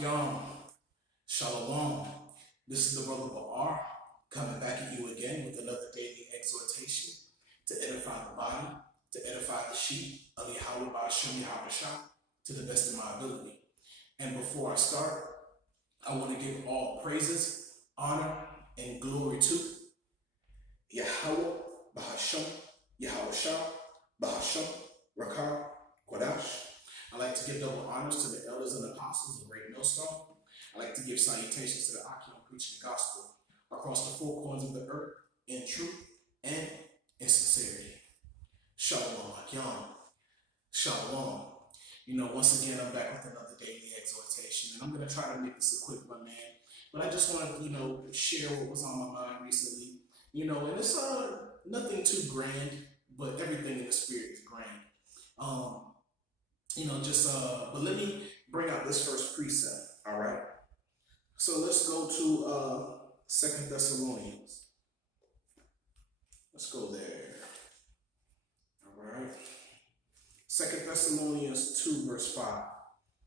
Yom, Shalom. This is the brother Ba'ar coming back at you again with another daily exhortation to edify the body, to edify the sheep of Yahweh Ba'ashem Yahabashah to the best of my ability. And before I start, I want to give all praises, honor, and glory to Yahweh Ba'ashem Yahabashah Ba'ashem Rakah Kodash. I like to give double honors to the elders and apostles of Great Millstone. I like to give salutations to the Akim preaching the gospel across the four corners of the earth in truth and in sincerity. Shalom, Akim. Shalom. Once again, I'm back with another daily exhortation, and I'm going to try to make this a quick one, man. But I just want to, share what was on my mind recently. And it's nothing too grand, but everything in the spirit is grand. But let me bring out this first precept, all right? So let's go to 2 Thessalonians. Let's go there, all right? 2 Thessalonians 2, verse 5,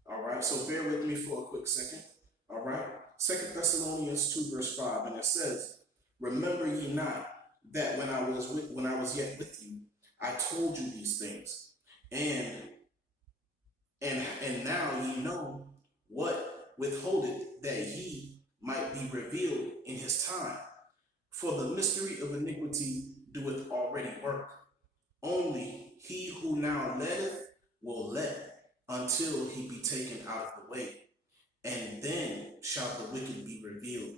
all right? So bear with me for a quick second, all right? 2 Thessalonians 2, verse 5, and it says, "Remember ye not that when I was yet with you, I told you these things, and now ye know what withholdeth, that he might be revealed in his time. For the mystery of iniquity doeth already work. Only he who now letteth will let until he be taken out of the way. And then shall the wicked be revealed,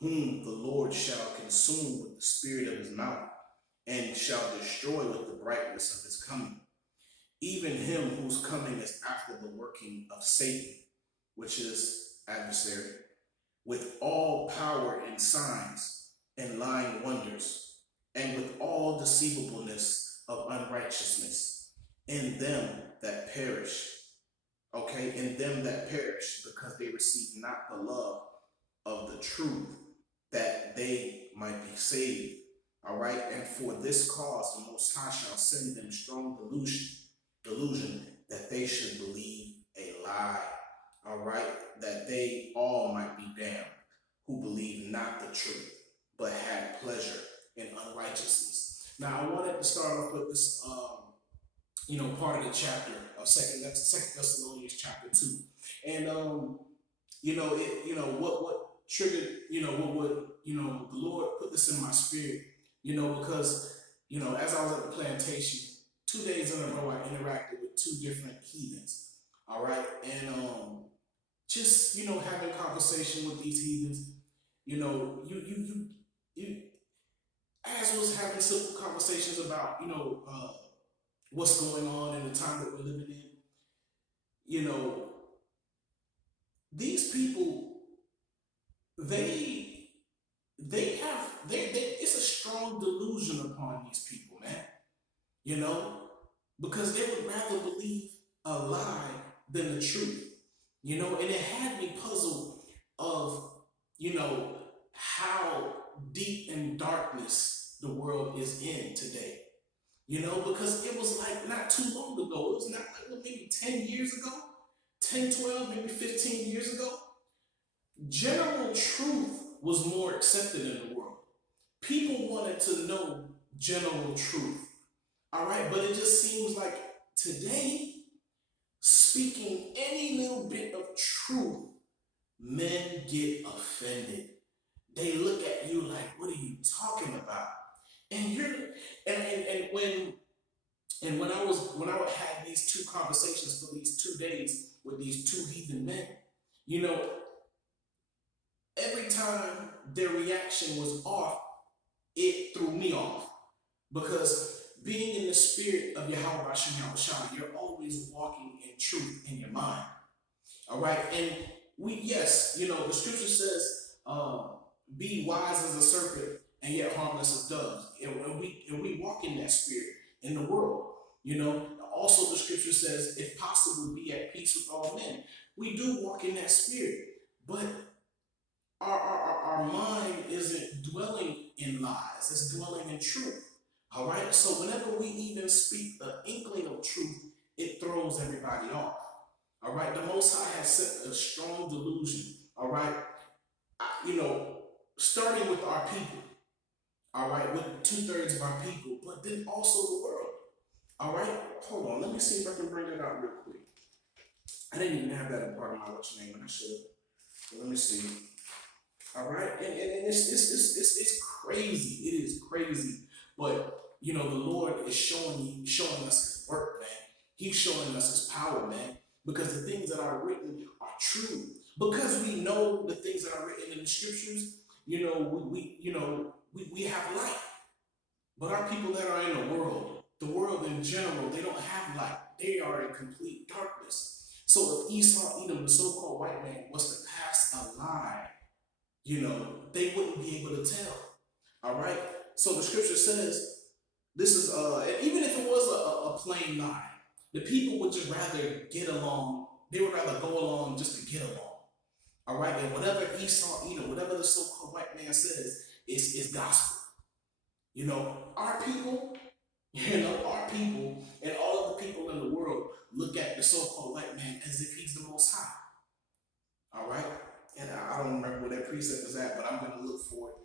whom the Lord shall consume with the spirit of his mouth, and shall destroy with the brightness of his coming. Even him whose coming is after the working of Satan," which is adversary, "with all power and signs and lying wonders, and with all deceivableness of unrighteousness in them that perish." Okay, in them that perish, because they receive not the love of the truth, that they might be saved. All right, and for this cause the Most High shall send them strong delusion that they should believe a lie, all right, that they all might be damned, who believe not the truth, but had pleasure in unrighteousness. Now, I wanted to start off with this, part of the chapter of Second Thessalonians chapter 2, and what triggered, the Lord put this in my spirit, because as I was at the plantation. 2 days in a row, I interacted with two different heathens, all right? And just, having conversation with these heathens, as I was having simple conversations about, what's going on in the time that we're living in, these people, it's a strong delusion upon these people, man. Because they would rather believe a lie than the truth, and it had me puzzled of, how deep in darkness the world is in today, because it was like not too long ago, it was not like maybe 10 years ago, 10, 12, maybe 15 years ago, general truth was more accepted in the world. People wanted to know general truth. All right, but it just seems like today, speaking any little bit of truth, men get offended. They look at you like, "What are you talking about?" And when I had these two conversations for these 2 days with these two heathen men, every time their reaction was off, it threw me off, because being in the spirit of Yahweh Ba'ashem Yahabashah, you're always walking in truth in your mind. All right, and the scripture says, "Be wise as a serpent and yet harmless as doves," and we walk in that spirit in the world. Also the scripture says, "If possible, be at peace with all men." We do walk in that spirit, but our mind isn't dwelling in lies; it's dwelling in truth. All right, so whenever we even speak the inkling of truth, it throws everybody off. All right? The Most High has set a strong delusion, all right? You know, starting with our people, all right, with two-thirds of our people, but then also the world, all right? Hold on, let me see if I can bring that out real quick. I didn't even have that in part of my what's name, and I should have. Let me see. All right, and it's crazy. It is crazy, but you know the Lord is showing us His work, man. He's showing us His power, man. Because the things that are written are true. Because we know the things that are written in the scriptures. You know, we have light. But our people that are in the world in general, they don't have light. They are in complete darkness. So if Esau, Edom, the so-called white man, was to pass a lie, you know, they wouldn't be able to tell. All right. So the scripture says this is and even if it was a plain lie, the people would just rather get along. They would rather go along just to get along. All right. And whatever Esau, whatever the so-called white man says is gospel. You know, our people, our people and all of the people in the world look at the so-called white man as if he's the most high. All right. And I don't remember where that precept is at, but I'm going to look for it,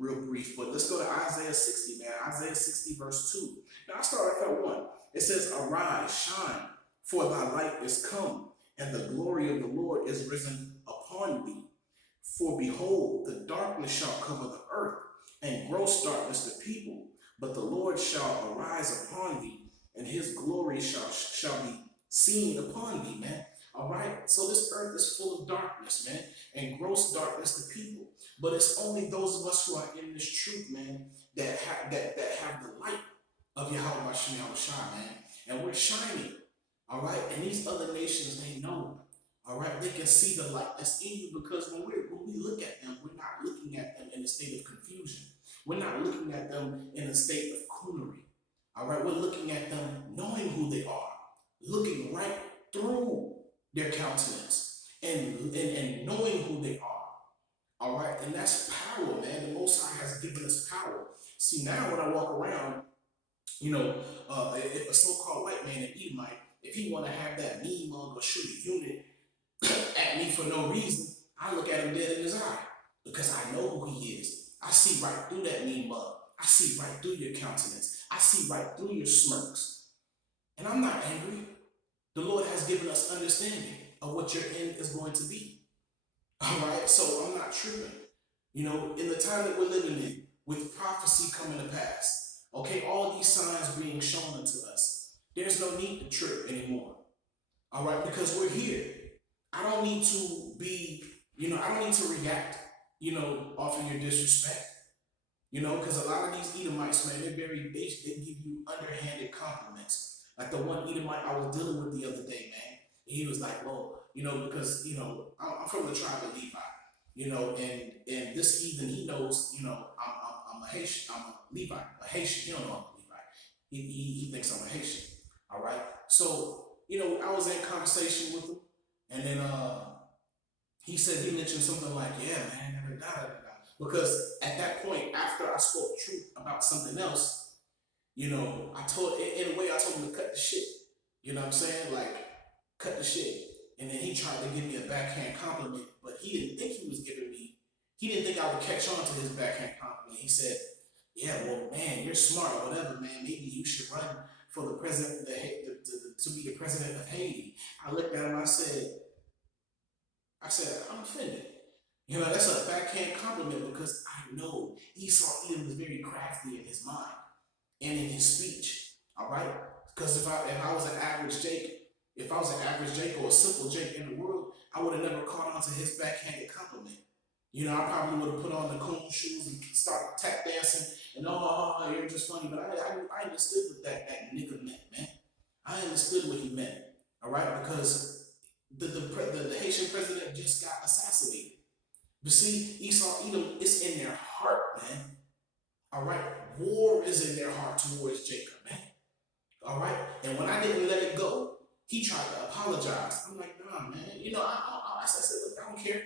real brief. But let's go to Isaiah 60, man. Isaiah 60, verse 2. Now, I start at 1. It says, "Arise, shine, for thy light is come, and the glory of the Lord is risen upon thee. For behold, the darkness shall cover the earth, and gross darkness the people. But the Lord shall arise upon thee, and his glory shall be seen upon thee," man. All right, so this earth is full of darkness, man, and gross darkness to people. But it's only those of us who are in this truth, man, that have the light of Yahweh Shai, man, and we're shining. All right, and these other nations, they know. All right, they can see the light that's in you, because when we look at them, we're not looking at them in a state of confusion. We're not looking at them in a state of coonery. All right, we're looking at them knowing who they are, looking right through their countenance and knowing who they are. All right, and that's power, man. The Most High has given us power. See, now when I walk around, if a so-called white man, an Edomite, if he want to have that mean mug or shoot a unit at me for no reason, I look at him dead in his eye, because I know who he is. I see right through that mean mug. I see right through your countenance. I see right through your smirks. And I'm not angry. The Lord has given us understanding of what your end is going to be. All right, so I'm not tripping. In the time that we're living in, with prophecy coming to pass, okay, all these signs being shown unto us, there's no need to trip anymore. All right, because we're here. I don't need to be, I don't need to react, off of your disrespect. Because a lot of these Edomites, man, they give you underhanded compliments. Like the one Edomite I was dealing with the other day, man. He was like, well, because, I'm from the tribe of Levi, and this heathen, he knows, I'm a Haitian, I'm a Levi, a Haitian. He don't know I'm a Levi. He thinks I'm a Haitian. All right. So, I was in conversation with him, and then he mentioned something like, yeah, man, because at that point, after I spoke truth about something else, in a way, I told him to cut the shit. You know what I'm saying? Like, cut the shit. And then he tried to give me a backhand compliment, but he didn't think I would catch on to his backhand compliment. He said, yeah, well, man, you're smart or whatever, man. Maybe you should run for the president, to be the president of Haiti. I looked at him, I said, I'm offended. That's a backhand compliment, because I know Esau Edom is very crafty in his mind and in his speech. All right? Because if I was an average Jake or a simple Jake in the world, I would have never caught on to his backhanded compliment. I probably would have put on the coon shoes and started tap dancing and you're just funny. But I understood what that nigga meant, man. I understood what he meant. All right, because the Haitian president just got assassinated. But see, Esau Edom, it's in their heart, man. All right, war is in their heart towards Jacob, man. All right, and when I didn't let it go, he tried to apologize. I'm like, nah, man. I said, look, I don't care.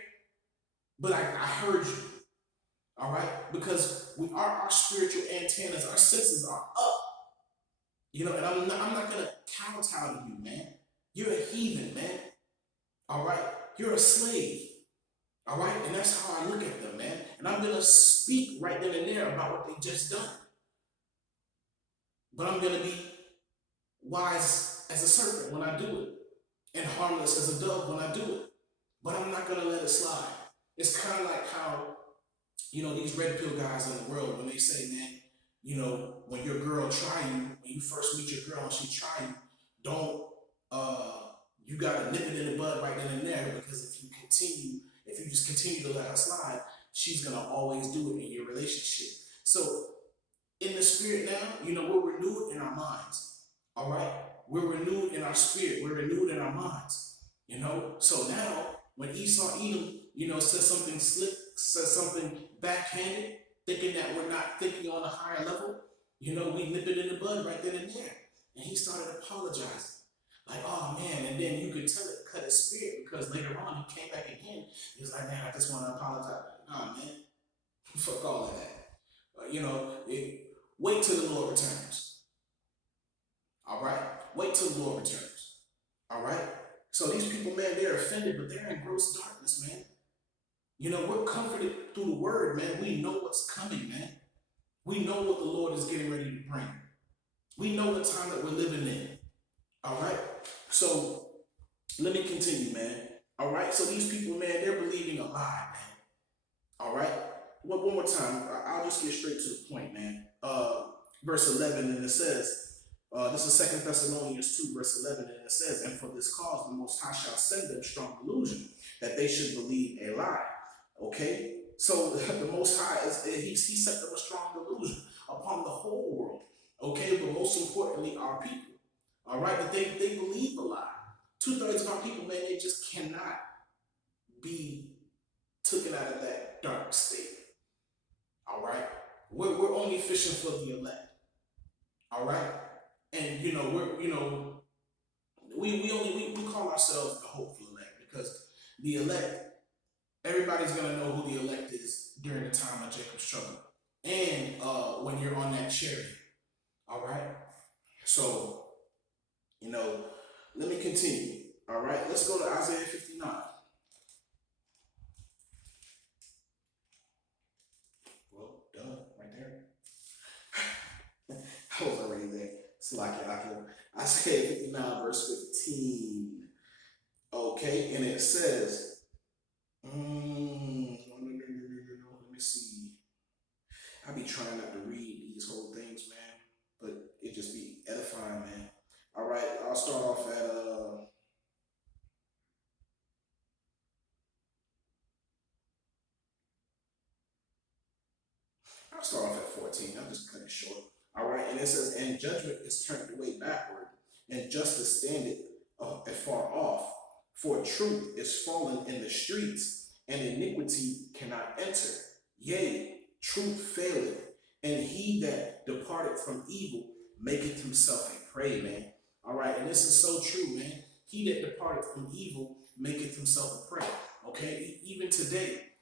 But I heard you. All right, because our spiritual antennas, our senses are up. And I'm not gonna kowtow to you, man. You're a heathen, man. All right? You're a slave. All right? And that's how I look at them, man. And I'm going to speak right then and there about what they just done. But I'm going to be wise as a serpent when I do it, and harmless as a dove when I do it. But I'm not going to let it slide. It's kind of like how, these red pill guys in the world, when they say, man, when your girl try you, when you first meet your girl and she try you, don't, you got to nip it in the bud right then and there, because if you just continue to let her slide, she's going to always do it in your relationship. So in the spirit now, we're renewed in our minds. All right? We're renewed in our spirit. We're renewed in our minds. So now when Esau Edom, says something slick, says something backhanded, thinking that we're not thinking on a higher level, we nip it in the bud right then and there. And he started apologizing. Like, oh man, and then you could tell it cut his spirit, because later on he came back again. He was like, man, I just want to apologize. Nah, man, fuck all of that. Wait till the Lord returns. All right? Wait till the Lord returns. All right? So these people, man, they're offended, but they're in gross darkness, man. We're comforted through the word, man. We know what's coming, man. We know what the Lord is getting ready to bring. We know the time that we're living in. All right? So let me continue, man. All right? So these people, man, they're believing a lie, man. All right? Well, one more time. I'll just get straight to the point, man. Verse 11, and it says, this is 2 Thessalonians 2, verse 11, and it says, and for this cause the Most High shall send them strong delusion, that they should believe a lie. Okay? So the Most High, he set them a strong delusion upon the whole world. Okay? But most importantly, our people. All right? But they believe a lie. 2/3 of our people, man, they just cannot be taken out of that dark state. All right? We're only fishing for the elect. All right? And we call ourselves the hopeful elect, because the elect, everybody's gonna know who the elect is during the time of Jacob's trouble, and when you're on that chariot. All right. So let me continue. All right. Let's go to Isaiah 59. Well, done right there. I was already there. It's like Isaiah 59, verse 15. Okay, and it says, let me see. I be trying not to read these whole things, man, but it just be edifying, man. All right, I'll start off at I'll start off at 14. I'll just cut it short. All right, and it says, and judgment is turned away backward, and justice standeth afar off. For truth is fallen in the streets, and iniquity cannot enter. Yea, truth faileth, and he that departed from evil maketh himself a prey, man. All right, and this is so true, man. He that departed from evil maketh himself a prey. Okay, even today,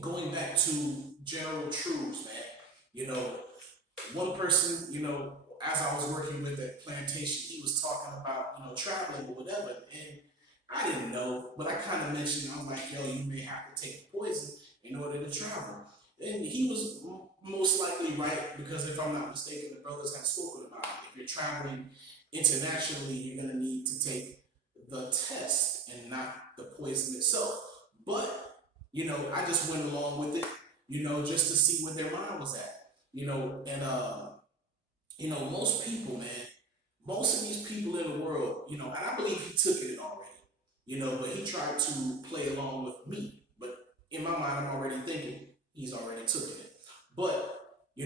going back to Gerald Trues, man, one person, as I was working with at plantation, he was talking about, traveling or whatever. And I didn't know, but I kind of mentioned, I was like, yo, you may have to take poison in order to travel. And he was most likely right, because if I'm not mistaken, the brothers had spoken about it. If you're traveling internationally, you're going to need to take the test and not the poison itself. But I just went along with it, just to see where their mind was at, most people, man, most of these people in the world, and I believe he took it already, but he tried to play along with me. But in my mind, I'm already thinking he's already took it. But, he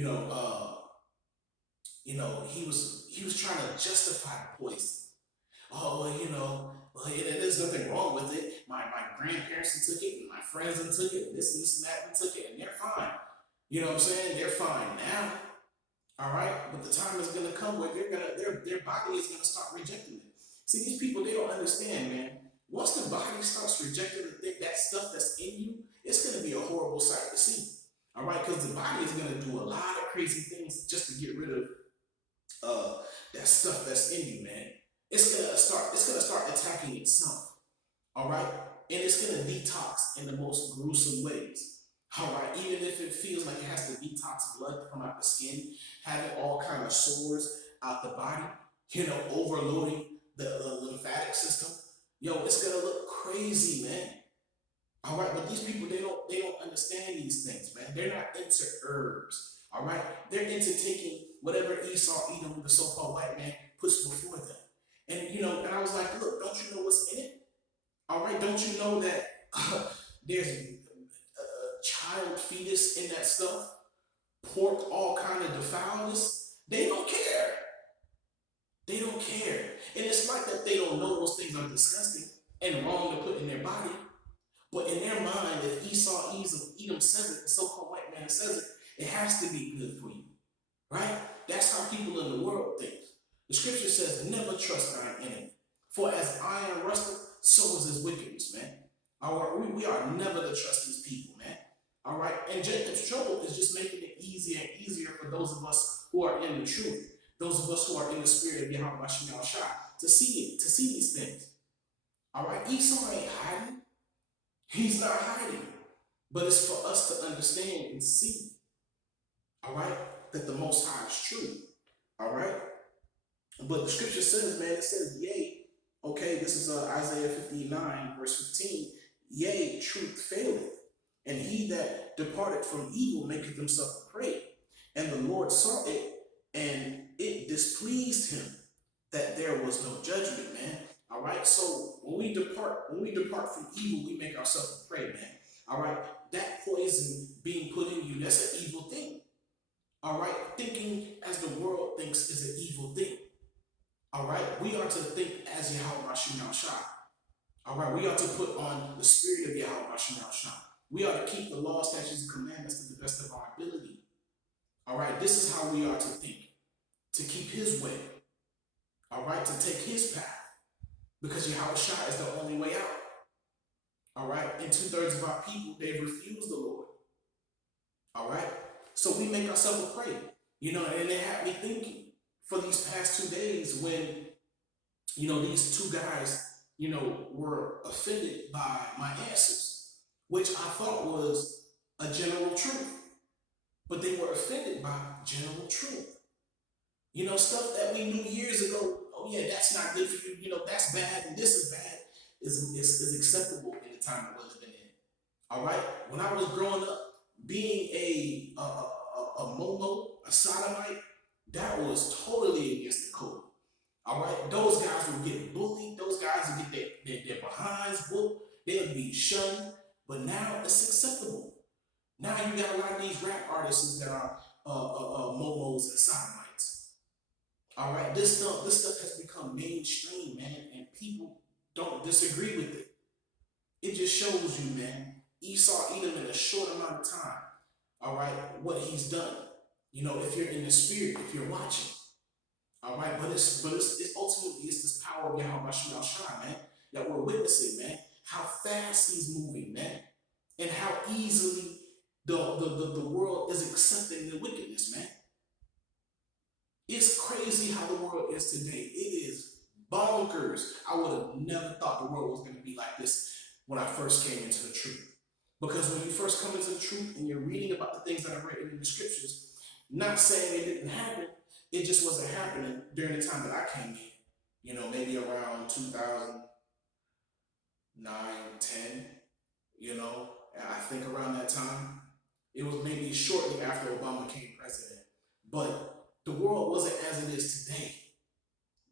was trying to justify the poison. Oh, there's nothing wrong with it. My grandparents took it, and my friends took it, and this and that took it, and they're fine. You know what I'm saying? They're fine now. All right, but the time is gonna come where their body is gonna start rejecting it. See, these people, they don't understand, man. Once the body starts rejecting that stuff that's in you, it's gonna be a horrible sight to see. All right, because the body is gonna do a lot of crazy things just to get rid of that stuff that's in you, man. It's gonna start attacking itself. All right, and it's gonna detox in the most gruesome ways. All right, even if it feels like it has to detox blood from out the skin, having all kind of sores out the body, overloading the lymphatic system. Yo, it's gonna look crazy, man. All right, but these people they don't understand these things, man. They're not into herbs. All right, they're into taking whatever Esau, Edom, the so-called white man, puts before them. And I was like, look, don't you know what's in it? All right, don't you know that there's a child fetus in that stuff? Pork, all kind of defoulness. They don't care. They don't care. And it's like that they don't know those things are disgusting and wrong to put in their body. But in their mind, if Esau, Edom says it, the so-called white man says it, it has to be good for you. Right? That's how people in the world think. The scripture says, never trust thine enemy. For as iron rusteth, so is his wickedness, man. All right, we are never to trust these people, man. All right, and Jacob's trouble is just making it easier and easier for those of us who are in the truth, those of us who are in the spirit of Yahweh Shemel Shah, to see it, to see these things. All right, Esau ain't hiding. He's not hiding. But it's for us to understand and see, all right, that the Most High is true. All right, but the scripture says, man, it says, yea, okay, this is Isaiah 59, verse 15, yea, truth faileth, and he that departed from evil maketh himself a prey. And the Lord saw it, and it displeased him that there was no judgment, man. All right, so when we depart from evil, we make ourselves a prey, man. All right, that poison being put in you, that's an evil thing. All right, thinking as the world thinks is an evil thing. All right, we are to think as Yahweh Shemel Shah. All right, we are to put on the spirit of Yahweh Shemel Shah. We are to keep the law, statutes, and commandments to the best of our ability. All right, this is how we are to think, to keep his way. All right, to take his path, because Yahweh Shah is the only way out. All right, and 2/3 of our people, they refuse the Lord. All right, so we make ourselves a prey, and it had me thinking for these past 2 days when, these two guys, were offended by my answers, which I thought was a general truth, but they were offended by general truth. Stuff that we knew years ago, oh yeah, that's not good for you, that's bad and this is bad, is acceptable in the time that we're living in. All right? When I was growing up, being a Momo, a sodomite, that was totally against the code. All right? Those guys would get bullied. Those guys would get their behinds whooped. They would be shunned. But now it's acceptable. Now you got a lot of these rap artists that are Momos and sodomites. All right? This stuff has become mainstream, man, and people don't disagree with it. It just shows you, man, Esau, Edom in a short amount of time. All right, what he's done. If you're in the spirit, if you're watching. All right, but it's ultimately it's this power of Yahweh Shemel Shah, man, that we're witnessing, man. How fast he's moving, man, and how easily the world is accepting the wickedness, man. It's crazy how the world is today. It is bonkers. I would have never thought the world was going to be like this when I first came into the truth. Because when you first come into the truth and you're reading about the things that are written in the scriptures, not saying it didn't happen, it just wasn't happening during the time that I came in. Maybe around 2009, 10, and I think around that time. It was maybe shortly after Obama became president. But the world wasn't as it is today.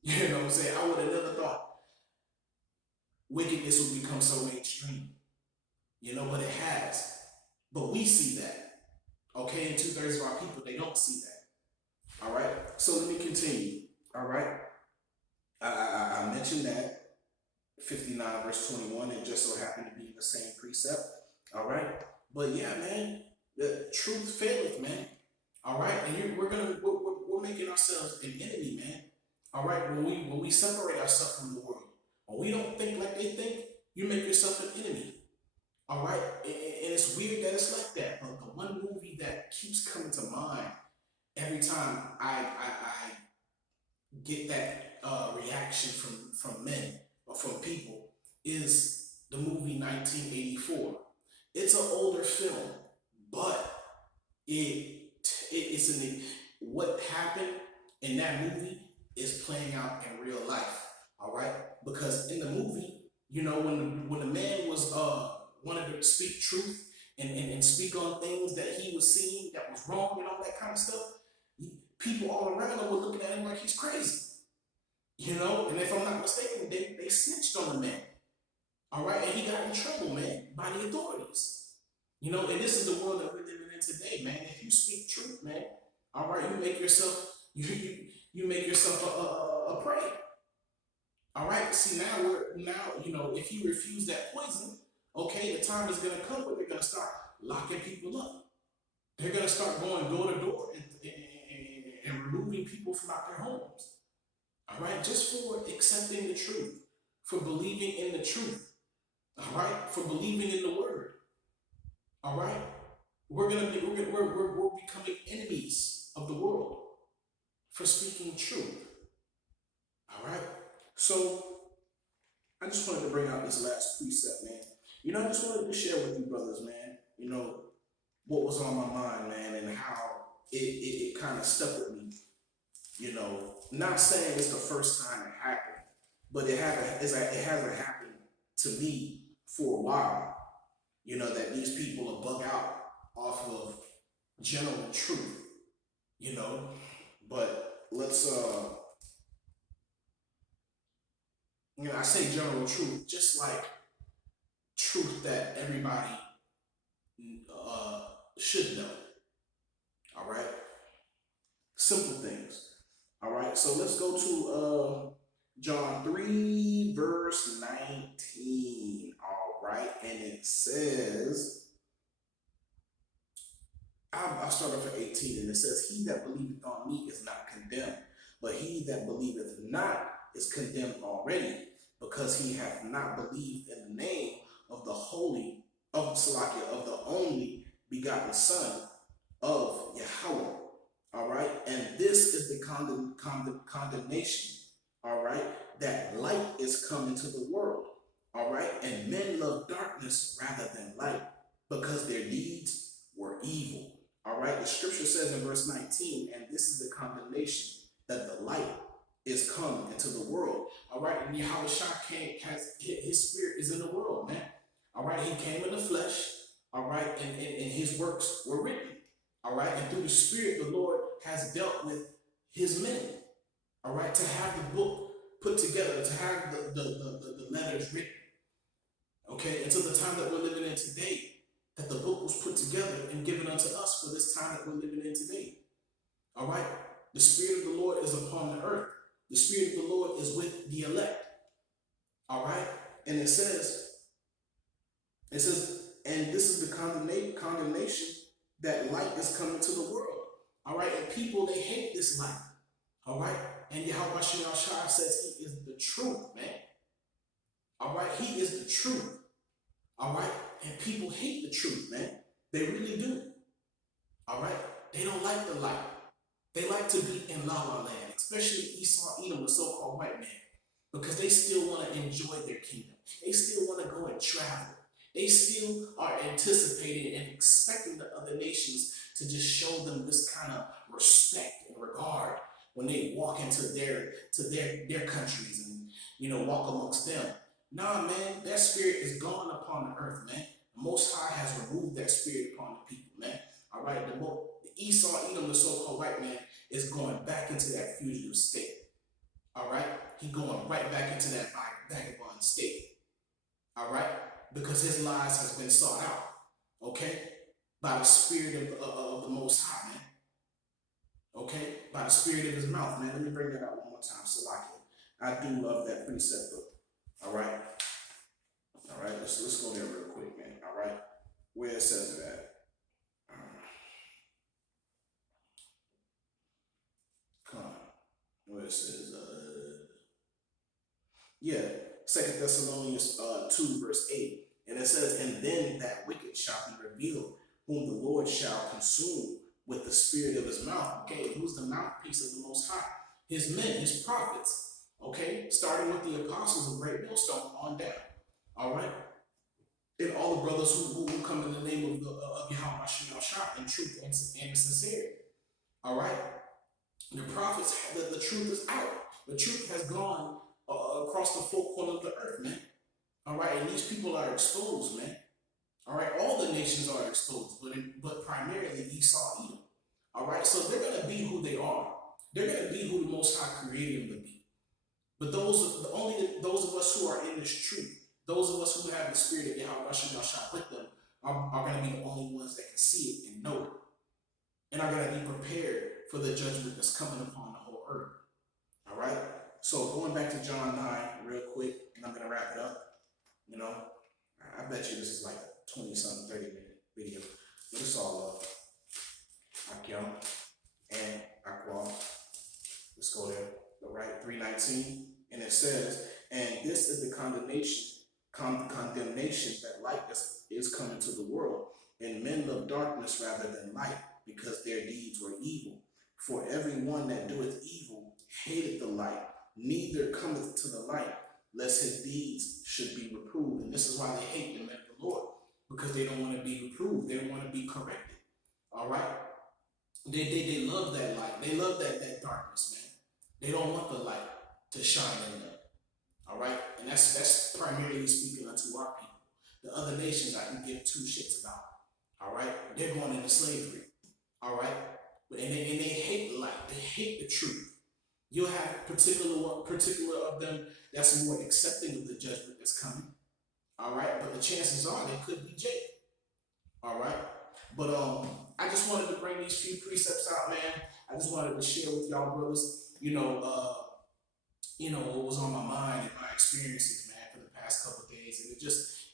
You know what I'm saying? I would have never thought wickedness would become so mainstream. But it has. But we see that. Okay, and 2/3 of our people, they don't see that. All right, so let me continue. All right, I mentioned that 59 verse 21, it just so happened to be the same precept. All right, but yeah, man, the truth faileth, man. All right, and we're making ourselves an enemy, man. All right, when we separate ourselves from the world, when we don't think like they think, you make yourself an enemy. All right, and it's weird that it's like that. But the one movie that keeps coming to mind every time I get that reaction from men or from people is 1984. It's an older film, but it's an what happened in that movie is playing out in real life. All right, because in the movie, when the man was wanted to speak truth and speak on things that he was seeing that was wrong and all that kind of stuff, people all around him were looking at him like he's crazy. And if I'm not mistaken, they snitched on the man. All right, and he got in trouble, man, by the authorities. And this is the world that we're living in today, man. If you speak truth, man, all right, you make yourself a prey. All right. See, now if you refuse that poison, okay, the time is gonna come where they're gonna start locking people up. They're gonna start going door to door and removing people from out their homes. All right, just for accepting the truth, for believing in the truth. All right, for believing in the word. All right, we're becoming enemies of the world for speaking truth. All right, so I just wanted to bring out this last precept, man. I just wanted to share with you, brothers, man. What was on my mind, man, and how it kind of stuck with me. Not saying it's the first time it happened, but it hasn't happened to me for a while. That these people are bug out off of general truth. But let's I say general truth, just like truth that everybody should know. All right, simple things. All right, so let's go to John 3, verse 19. All right, and it says, I'll start off at 18, and it says, "He that believeth on me is not condemned, but he that believeth not is condemned already, because he hath not believed in the name of the only begotten Son of Yahweh." All right, and this is the condemnation. All right, that light is come into the world. All right, and men love darkness rather than light, because their deeds were evil. All right, the scripture says in verse 19, "And this is the condemnation, that the light is come into the world." All right, and Yahweh his spirit is in the world, man. All right, he came in the flesh. All right, and his works were written. All right, and through the Spirit, the Lord has dealt with his men. All right, to have the book put together, to have the letters written. Okay, until the time that we're living in today, that the book was put together and given unto us for this time that we're living in today. All right, the Spirit of the Lord is upon the earth. The Spirit of the Lord is with the elect. All right, and it says, "And this is the condemnation, that light is coming to the world." All right, and people, they hate this light. All right, and Yahweh Shai says he is the truth, man. All right, he is the truth. All right, and people hate the truth, man. They really do. All right, they don't like the light. They like to be in La La Land, especially Esau, Edom, the so-called white man, because they still want to enjoy their kingdom. They still want to go and travel. They still are anticipating and expecting the other nations to just show them this kind of respect and regard when they walk into their countries and walk amongst them. Nah, man, that spirit is gone upon the earth, man. The Most High has removed that spirit upon the people, man. All right, the Esau, Edom, the so-called white man, is going back into that fugitive state. All right, he going right back into that vagabond state. All right, because his lies has been sought out. Okay, by the spirit of the Most High, man. Okay, by the spirit of his mouth, man. Let me bring that out one more time, Salaki. I do love that precept book. All right, let's go there real quick, man. All right, where it says it at. Come on, where it says, yeah, 2 Thessalonians 2, verse 8. And it says, "And then that wicked shall be revealed, whom the Lord shall consume with the spirit of his mouth." Okay, who's the mouthpiece of the Most High? His men, his prophets. Okay, starting with the apostles of Great Millstone on down. All right, and all the brothers who come in the name of Yahweh Shema Shah in truth and sincerity. All right, the prophets, the truth is out. The truth has gone across the four corners of the earth, man. All right, and these people are exposed, man. All right, all the nations are exposed, but primarily Esau, Edom. All right, so they're gonna be who they are. They're gonna be who the Most High created them to be. But only those of us who are in this truth, those of us who have the spirit of Yahweh Shah with them, are going to be the only ones that can see it and know it, and are going to be prepared for the judgment that's coming upon the whole earth. All right. So going back to John 9 real quick, and I'm going to wrap it up. You know, I bet you this is like a 20-something, 30-minute video, but it's all love. Akyam and Aqua. Let's go there. All right, 3:19, and it says, and this is the condemnation that light is coming to the world, and men love darkness rather than light, because their deeds were evil. For everyone that doeth evil hateth the light, neither cometh to the light, lest his deeds should be reproved. And this is why they hate the men of the Lord, because they don't want to be reproved. They don't want to be corrected. All right? They love that light. They love that darkness, man. They don't want the light to shine in them. All right? And that's primarily speaking unto our people. The other nations I can give two shits about. All right? They're going into slavery. All right? And they hate the light. They hate the truth. You'll have particular of them that's more accepting of the judgment that's coming. All right? But the chances are they could be jailed. All right? But I just wanted to bring these few precepts out, man. I just wanted to share with y'all brothers, what was on my mind and my experiences, man, for the past couple of days. And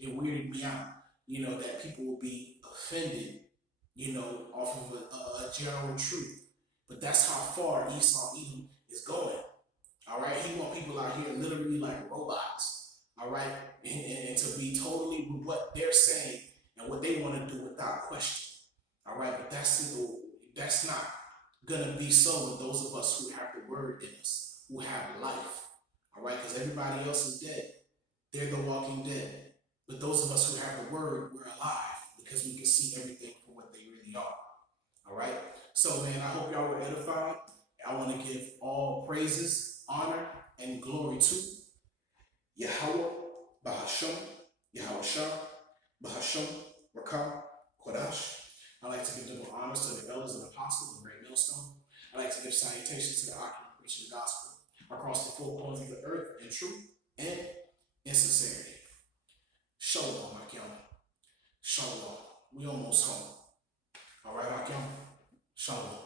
it weirded me out, that people will be offended, off of a general truth. But that's how far Esau Edom is going. All right, he want people out here literally like robots. All right, and to be totally with what they're saying and what they want to do without question. All right, but that's not gonna be so with those of us who have the word in us, who have life. All right, because everybody else is dead. They're the walking dead. But those of us who have the word, we're alive because we can see everything for what they really are. All right. So, man, I hope y'all were edified. I want to give all praises, honor, and glory to Yahweh, Bahasham, Yahweh Shah, Bahasham, Rakah, Kodash. I like to give double honors to the elders and apostles of the Great Millstone. I like to give salutations to the occupant preaching the gospel across the four corners of the earth in truth and in sincerity. Shalom, Akim. Shalom. We almost home. All right, Akim. Shalom.